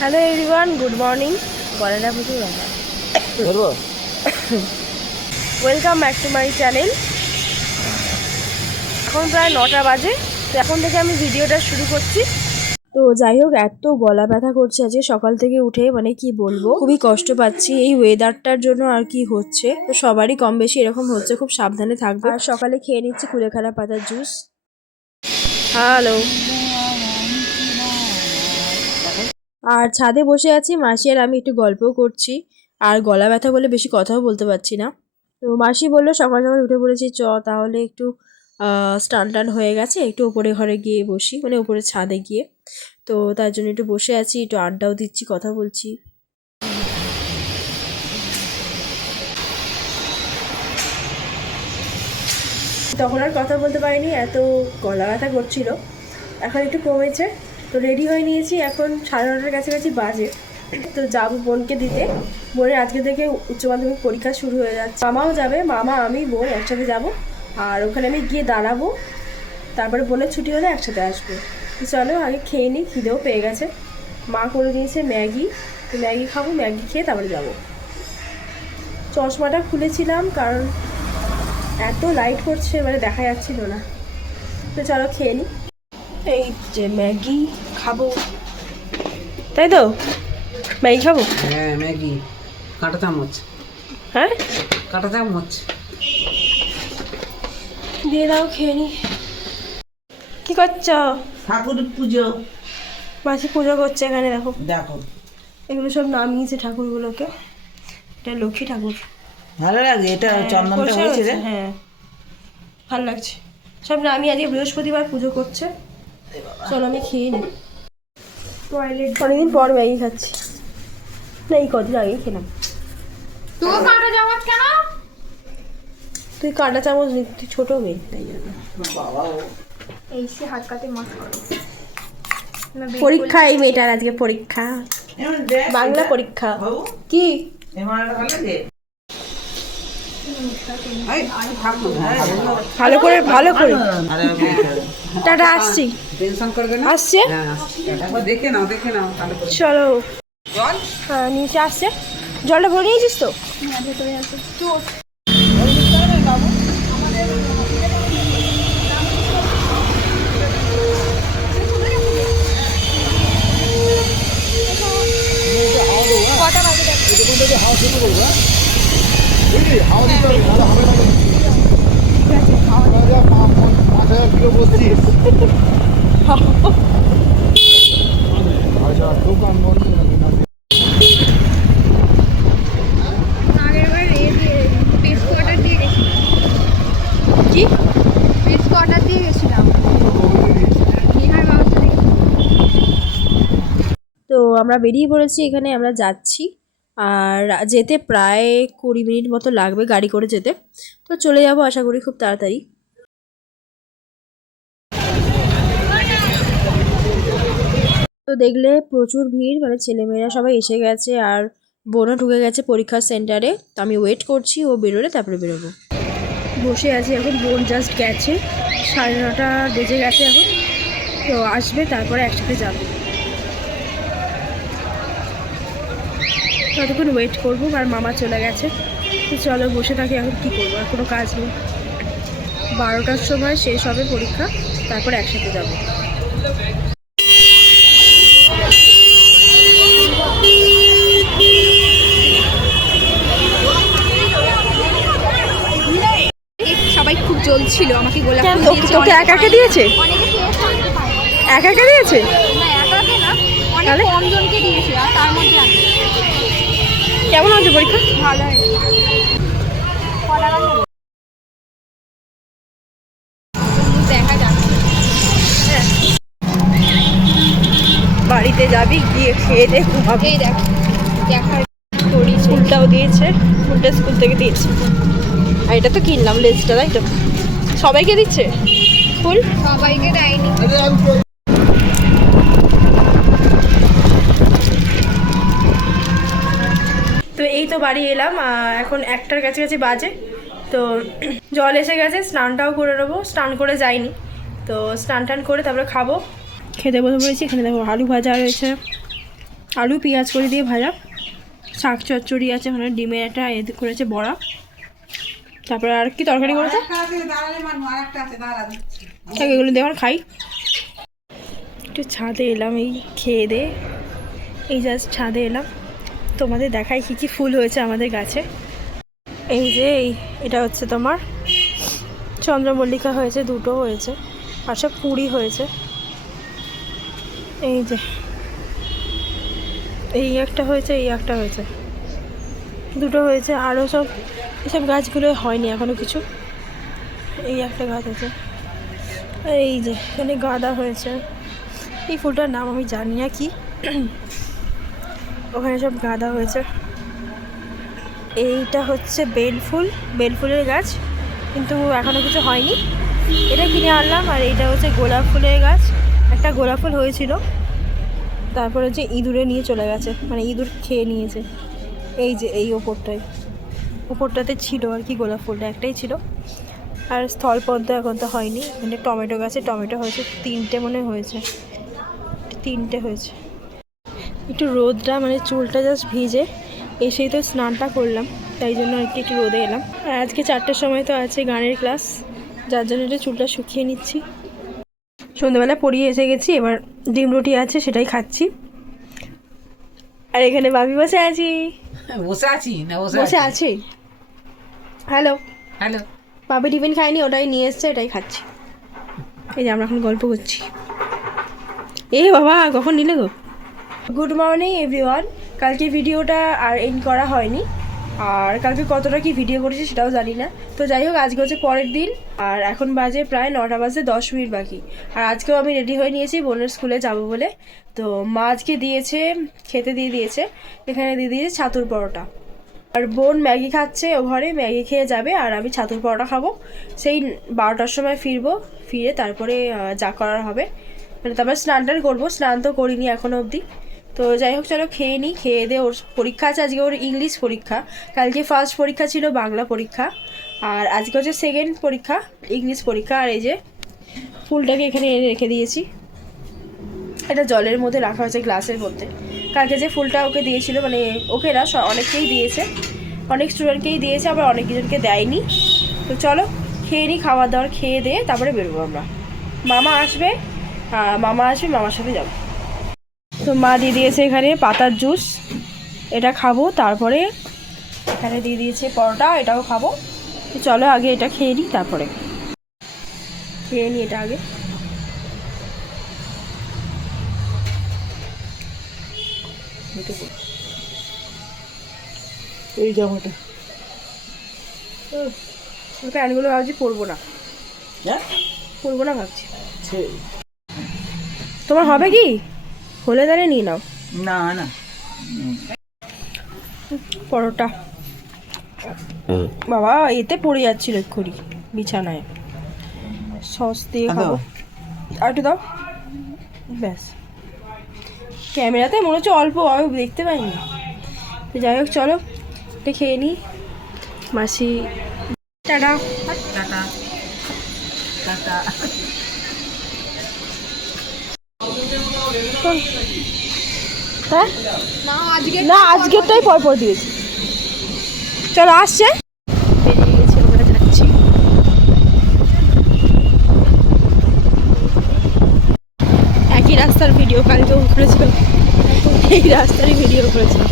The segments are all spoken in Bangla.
Hello everyone, good morning. গলাটা প্রচুর ব্যথা। Welcome back to my channel. এখন প্রায় 9টা বাজে, তো এখন থেকে আমি ভিডিওটা শুরু করছি। তো যাই হোক, এত গলা ব্যথা করছে আজকে সকাল থেকে উঠে, মানে কি বলবো, খুবই কষ্ট পাচ্ছি এই ওয়েদারটার জন্য। আর কি হচ্ছে, তো সবারই কম বেশি এরকম হচ্ছে, খুব সাবধানে থাকবে। আর সকালে খেয়ে নিচ্ছি কুলেখাড়া পাতার জুস। হ্যালো। আর ছাদে বসে আছি, মাসি আর আমি একটু গল্পও করছি। আর গলা ব্যথা বলে বেশি কথাও বলতে পারছি না। তো মাসি বললো সকাল সকাল উঠে পড়েছি, তাহলে একটু স্নান টান হয়ে গেছে, একটু উপরে ঘরে গিয়ে বসি, মানে উপরে ছাদে গিয়ে। তো তার জন্য একটু বসে আছি, একটু আড্ডাও দিচ্ছি, কথা বলছি। তখন আর কথা বলতে পারিনি, এত গলা ব্যথা করছিল। এখন একটু কমেছে, তো রেডি হয়ে নিয়েছি। এখন 9:30-র কাছাকাছি বাজে। তো যাবো বোনকে দিতে। বোনের আজকে থেকে উচ্চ মাধ্যমিক পরীক্ষা শুরু হয়ে যাচ্ছে। মামাও যাবে, মামা আমি বোন একসাথে যাব। আর ওখানে আমি গিয়ে দাঁড়াবো, তারপরে বোনের ছুটি হলে একসাথে আসবো। তো চলো আগে খেয়ে নিই, খিদেও পেয়ে গেছে। মা করে দিয়েছে ম্যাগি, তো ম্যাগি খাবো, ম্যাগি খেয়ে তারপরে যাবো। চশমাটা খুলেছিলাম কারণ এত লাইট করছে, মানে দেখা যাচ্ছিল না। তো চলো খেয়ে নিই। এই যে ম্যাগি খাবো, তাই তো? ম্যাগি খাবো। হ্যাঁ ম্যাগি, কাঁটা চামচ। হ্যাঁ, কাঁটা চামচ দিয়ে দাও, খেয়ে নি। কি করছো? ঠাকুর পুজো। মাসি পুজো করছে এখানে, দেখো দেখো এগুলো সব নামিয়েছে ঠাকুরগুলোকে। এটা লক্ষ্মী ঠাকুর। ভালো লাগে এটা, চন্দনটা পরিষ্কার হয়েছে রে। হচ্ছে, হ্যাঁ ভালো লাগছে। সব নামিয়ে আজকে বৃহস্পতিবার পুজো করছে। চলো আমি খেয়ে নিই। টয়লেট, অনেকদিন পর ম্যাগি খাচ্ছি। না, এই কদিন আগেই খেলাম। তুই কাঁটা চামচ কেন? তুই কাঁটা চামচ নিবি, তুই ছোটো মেয়ে তাই জন্য। এই সে হাত কাটে মাছ করো। পরীক্ষা এই মেয়েটার, আজকে পরীক্ষা, বাংলা পরীক্ষা। কি ভালো করে ভালো করে টাটা, আসছি। টেনশন করবে না, আসছে, হ্যাঁ একবার দেখে নাও ভালো করে। চলো। জল হ্যাঁ নিচে আসছে। জলটা ভরে নিয়েছিস তো? ভেতরে আছে। কটা বাজে দেখো? আগের বার পেস্ট অর্ডার দিয়ে গেছিলাম। কি পেস্ট অর্ডার দিয়ে গেছিলাম নিহার বাবার সাথে। তো আমরা বেরিয়ে পড়েছি, এখানে আমরা যাচ্ছি। আর যেতে প্রায় 20 মিনিট মতো লাগবে গাড়ি করে যেতে। তো চলে যাব আশা করি খুব তাড়াতাড়ি। তো দেখলে প্রচুর ভিড়, মানে ছেলেমেয়েরা সবাই এসে গেছে, আর বোনও ঢুকে গেছে পরীক্ষার সেন্টারে। তো আমি ওয়েট করছি, ও বেরোলে তারপরে বেরোবো। বসে আছি এখন, বোন জাস্ট গেছে, 9:30 বেজে গেছে এখন। তো আসবে, তারপরে একসাথে যাবো। ততক্ষণ ওয়েট করবো, আর মামা চলে গেছে। তো চলো বসে থাকি, এখন কী করবো, আর কোনো কাজ নেই। 12টার সময় শেষ হবে পরীক্ষা, তারপরে একসাথে যাব। সবাই খুব জ্বলছিল আমাকে গোলাপ কেন, ফুল দিয়েছে। তোকে একা একা দিয়েছে? অনেকে পেয়েছে, অনেকে পায়নি। একা একা দিয়েছে? না একাকে না, অনেক তাহলে? কম জনকে দিয়েছে, আর তার মধ্যে আমি। কেমন হচ্ছে পরীক্ষা? ভালো হয়েছে। কলা গাছ নেবো। দেখা যাচ্ছে। বাড়িতে যাবি, গিয়ে খেয়ে দে ঘুমাবি। এই দেখ, দেখা তোরই স্কুলটাও দিয়েছে, ফুলটা স্কুল থেকে দিয়েছে। আর এটা তো কিনলাম লেজটা, তাই তো? সবাইকে দিচ্ছে ফুল? সবাইকে দেয়নি। তো এই তো বাড়ি এলাম, এখন 1টার কাছাকাছি বাজে। তো জল এসে গেছে, স্নানটাও করে নেবো, স্নান করে যাইনি। তো স্নান টান করে তারপরে খাবো। খেতে বসে পড়েছি। এখানে দেখো আলু ভাজা রয়েছে, আলু পেঁয়াজ করে দিয়ে ভাজা, শাক চচ্চড়ি আছে, ওখানে ডিমের একটা করেছে বড়া, তারপরে আর কি তরকারি করেছে, এগুলো দিয়ে আমার খাই। একটু ছাদে এলাম এই খেয়ে দে, এই জাস্ট ছাদে এলাম, তোমাদের দেখাই কী কী ফুল হয়েছে আমাদের গাছে। এই যে এটা হচ্ছে তোমার চন্দ্রমল্লিকা হয়েছে, দুটো হয়েছে, আর সব কুড়ি হয়েছে। এই যে এই একটা হয়েছে, এই একটা হয়েছে, দুটো হয়েছে, আরও সব এসব গাছগুলো হয়নি এখনও কিছু। এই একটা গাছ আছে, আর এই যে এখানে গাঁদা হয়েছে, এই ফুলটার নাম আমি জানি না কি, ওখানে সব গাঁদা হয়েছে। এইটা হচ্ছে বেলফুল, বেলফুলের গাছ, কিন্তু এখনও কিছু হয়নি, এটা কিনে আনলাম। আর এইটা হচ্ছে গোলাপ ফুলের গাছ, একটা গোলাপ ফুল হয়েছিল, তারপর হচ্ছে ইঁদুরে নিয়ে চলে গেছে, মানে ইঁদুর খেয়ে নিয়েছে। এই যে এই ওপরটাতে ছিল আর কি, গোলাপ ফুলটা একটাই ছিল। আর স্থলপদ্ম এখন তো হয়নি। এখানে টমেটো গাছে টমেটো হয়েছে, 3টে মনে হয়েছে, 3টে হয়েছে। একটু রোদটা মানে চুলটা জাস্ট ভিজে এসেই তো স্নানটা করলাম, তাই জন্য আর কি একটু রোদে এলাম। আর আজকে 4টের সময় তো আছে গানের ক্লাস, যার জন্য একটু চুলটা শুকিয়ে নিচ্ছি। সন্ধ্যেবেলা পড়িয়ে এসে গেছি, এবার ডিম রুটি আছে সেটাই খাচ্ছি। আর এখানে ভাবি বসে আছি, বসে আছি না বসে আছি। হ্যালো, হ্যালো, বাবি টিফিন খাইনি, ওটাই নিয়ে এসছে, এটাই খাচ্ছি। এই যে আমরা এখন গল্প করছি। এ বাবা কখন নিলে গো? Good morning everyone. কালকে ভিডিওটা আর এন্ড করা হয়নি, আর কালকে কতটা কি ভিডিও করেছি সেটাও জানি না। তো যাই হোক, আজকে হচ্ছে পরের দিন, আর এখন বাজে প্রায় 9টা বাজে 10 মিনিট বাকি। আর আজকেও আমি রেডি হয়ে নিয়েছি বোনের স্কুলে যাব বলে। তো মা আজকে দিয়েছে, খেতে দিয়ে দিয়েছে, এখানে দিয়ে দিয়েছে ছাতুর পরোটা। আর বোন ম্যাগি খাচ্ছে, ও ঘরে ম্যাগি খেয়ে যাবে, আর আমি ছাতুর পরোটা খাবো। সেই 12টার সময় ফিরবো, ফিরে তারপরে যা করার হবে, মানে তারপর স্নান টান করবো, স্নান তো করিনি এখনও অবধি। তো যাই হোক, চলো খেয়ে নিই, খেয়ে দিয়ে ওর পরীক্ষা আছে আজকে, ওর ইংলিশ পরীক্ষা। কালকে ফার্স্ট পরীক্ষা ছিল বাংলা পরীক্ষা, আর আজকে হচ্ছে সেকেন্ড পরীক্ষা ইংলিশ পরীক্ষা। আর এই যে ফুলটাকে এখানে এনে রেখে দিয়েছি, এটা জলের মধ্যে রাখা হয়েছে গ্লাসের মধ্যে। কালকে যে ফুলটা ওকে দিয়েছিল, মানে ওকে না, অনেককেই দিয়েছে, অনেক স্টুডেন্টকেই দিয়েছে, আবার অনেক জনকে দেয়নি। তো চলো খেয়ে নিই, খাবার দাবার খেয়ে দিয়ে তারপরে বেরোবো আমরা। মামা আসবে, মামার সাথে যাবো। তো মা দিয়ে দিয়েছে এখানে পাতার জুস, এটা খাবো, তারপরে এখানে দিয়ে দিয়েছে পরোটা, এটাও খাবো। তো চলো আগে এটা খেয়ে নিই, তারপরে খেয়ে নিই এটা আগে। এই জামাটা প্যান্টগুলো ভাবছি পরবো না, পরবো না ভাবছি। তোমার হবে কি? হলে তাহলে নিয়ে নাও। না না, পরোটা বাবা এতে পড়ে যাচ্ছিল এক্ষুনি বিছানায়, সস দিয়ে খাবো। আর একটু দাও, ব্যাস। ক্যামেরাতে মনে হচ্ছে অল্প, আমি দেখতে পাইনি। তো যাই হোক, চলো এটা খেয়ে নিই। মাসি টাটা। Tata tata. হ্যাঁ না আজকে না, আজকেরটাই পর দিয়েছি। চলো আসছে, বেরিয়ে গেছি, আমরা যাচ্ছি। একই রাস্তার ভিডিও কালকেও করেছিলাম, এই রাস্তারই ভিডিও করেছিলাম।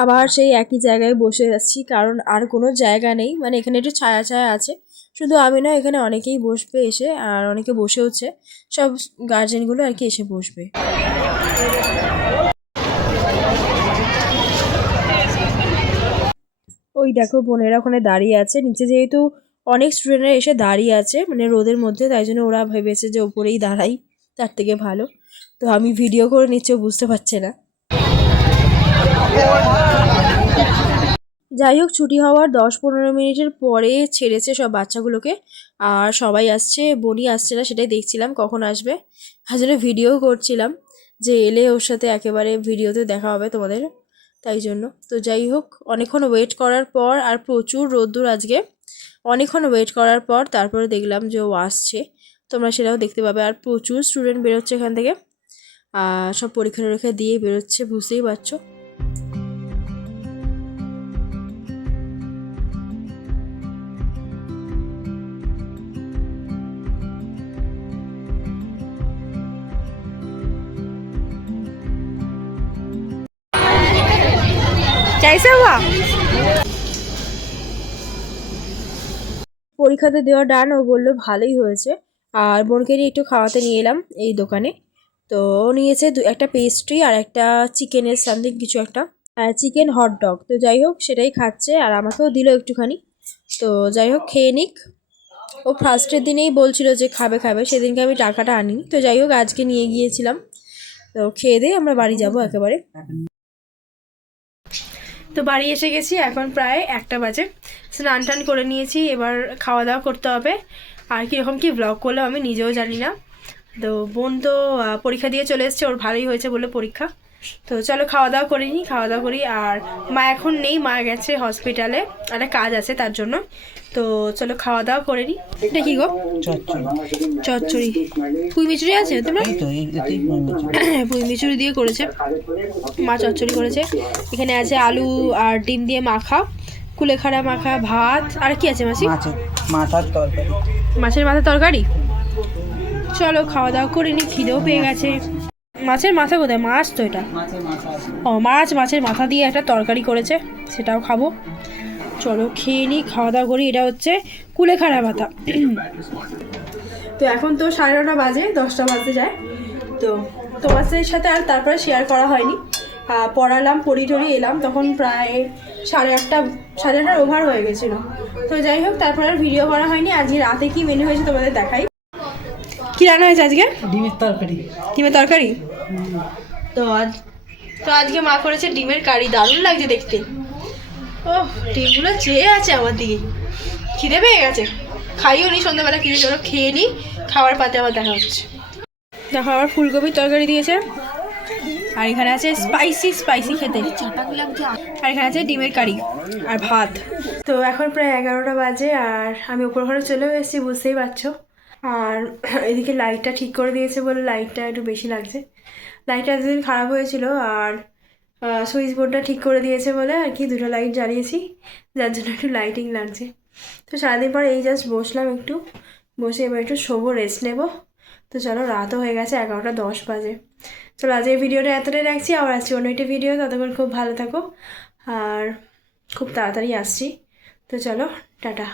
আবার সেই একই জায়গায় বসে যাচ্ছি, কারণ আর কোনো জায়গা নেই, মানে এখানে একটু ছায়া ছায়া আছে, শুধু আমি না, এখানে অনেকেই বসবে এসে, আর অনেকে বসে হচ্ছে, সব গার্জেনগুলো আর কি এসে বসবে। ওই দেখো বোনেরা ওখানে দাঁড়িয়ে আছে, নিচে যেহেতু অনেক স্টুডেন্টরা এসে দাঁড়িয়ে আছে মানে রোদের মধ্যে, তাই জন্য ওরা ভেবেছে যে ওপরেই দাঁড়াই, তার থেকে ভালো। তো আমি ভিডিও করে নিচ্ছি, বুঝতে পারছে না। যাই হোক, ছুটি হওয়ার 10-15 মিনিটের পরে ছেড়েছে সব বাচ্চাগুলোকে, আর সবাই আসছে, বনি আসছে না, সেটাই দেখছিলাম কখন আসবে, হাজারে ভিডিও করছিলাম যে এলে ওর সাথে একেবারে ভিডিওতে দেখা হবে তোমাদের, তাই জন্য। তো যাই হোক, অনেকক্ষণ ওয়েট করার পর, আর প্রচুর রোদ্দুর আজকে, অনেকক্ষণ ওয়েট করার পর তারপরে দেখলাম যে ও আসছে, তোমরা সেটাও দেখতে পাবে। আর প্রচুর স্টুডেন্ট বেরোচ্ছে এখান থেকে, সব পরীক্ষা টরীক্ষা দিয়ে বেরোচ্ছে, বুঝতেই পারছো। कैसा हुआ? পরীক্ষাতে দেওয়া ডান, ও বললো ভালোই হয়েছে। আর বোনকে নিয়ে একটু খাওয়াতে নিয়ে এলাম এই দোকানে। তো ও নিয়েছে একটা পেস্ট্রি আর একটা চিকেনের সামথিং কিছু একটা, চিকেন হট ডগ। তো যাই হোক সেটাই খাচ্ছে, আর আমাকেও দিল একটুখানি। তো যাই হোক খেয়ে নিক। ও ফার্স্টের দিনেই বলছিল যে খাবে খাবে, সেদিনকে আমি টাকাটা আনি। তো যাই হোক আজকে নিয়ে গিয়েছিলাম। তো খেয়ে দিয়ে আমরা বাড়ি যাব একেবারে। তো বাড়ি এসে গেছি, এখন প্রায় 1টা বাজে। স্নান টান করে নিয়েছি, এবার খাওয়া দাওয়া করতে হবে। আর কীরকম কী ব্লগ করলাম আমি নিজেও জানি না। তো বোন তো পরীক্ষা দিয়ে চলে এসছে, ওর ভালোই হয়েছে বলে পরীক্ষা। তো চলো খাওয়া দাওয়া করে নিই, খাওয়া দাওয়া করি। আর মা এখন নেই, মা গেছে হসপিটালে, একটা কাজ আছে তার জন্য। তো চলো খাওয়া দাওয়া করে নিই। এটা কি গো? চচ্চড়ি। পুঁই মিচুরি আছে তোমরা? পুঁই মিচুরি দিয়ে করেছে মা, চচ্চড়ি করেছে। এখানে আছে আলু আর ডিম দিয়ে মাখা, কুলেখাড়া মাখা, ভাত। আর কি আছে মাসি? মাথার তরকারি। মাছের মাথা তরকারি। চলো খাওয়া দাওয়া করে নি, খিদেও পেয়ে গেছে। মাছের মাথা কোথায়? মাছ তো এটা। ও মাছের মাথা দিয়ে একটা তরকারি করেছে, সেটাও খাবো। চলো খেয়ে নিই, খাওয়া দাওয়া করি। এটা হচ্ছে কুলেখাড়া মাথা। তো এখন তো 9:30 বাজে, 10টা বাজতে যায়। তো তোমাদের সাথে আর তারপরে শেয়ার করা হয়নি। পড়ালাম, পড়ি টড়ি এলাম, তখন প্রায় 8:30 ওভার হয়ে গেছিলো। তো যাই হোক তারপর আর ভিডিও করা হয়নি। আজকে রাতে কি মেনু হয়েছে তোমাদের দেখাই। কি রান্না হয়েছে আজকে? ডিমের তরকারি। ডিমের তরকারি। তো আজকে মা করেছে ডিমের কারি, দারুণ লাগছে দেখতে। ও ডিমগুলো চেয়ে আছে আমার দিকে, খিদে পেয়ে গেছে। খাইও নি সন্ধ্যাবেলা কিছু, চলো খেয়ে নিই, খাওয়ার পাতে আবার দেখা হচ্ছে। দেখো আবার ফুলকপির তরকারি দিয়েছে, আর এখানে আছে স্পাইসি খেতে, আর এখানে আছে ডিমের কারি আর ভাত। তো এখন প্রায় 11টা বাজে, আর আমি উপর ঘরে চলেও এসেছি, বুঝতেই পারছো। আর এদিকে লাইটটা ঠিক করে দিয়েছে বলে লাইটটা একটু বেশি লাগছে। লাইটটা এতদিন খারাপ হয়েছিল, আর সুইচ বোর্ডটা ঠিক করে দিয়েছে বলে আর কি 2টো লাইট জ্বালিয়েছি, যার জন্য একটু লাইটিং লাগছে। তো সারাদিন পর এই জাস্ট বসলাম, একটু বসে এবার একটু শোবো, রেস্ট নেবো। তো চলো রাতও হয়ে গেছে, 11টা 10 বাজে। চলো আজ এই ভিডিওটা এতটাই রাখছি, আবার আসছি অন্য একটা ভিডিও। ততক্ষণ খুব ভালো থাকো, আর খুব তাড়াতাড়ি আসছি। তো চলো টাটা।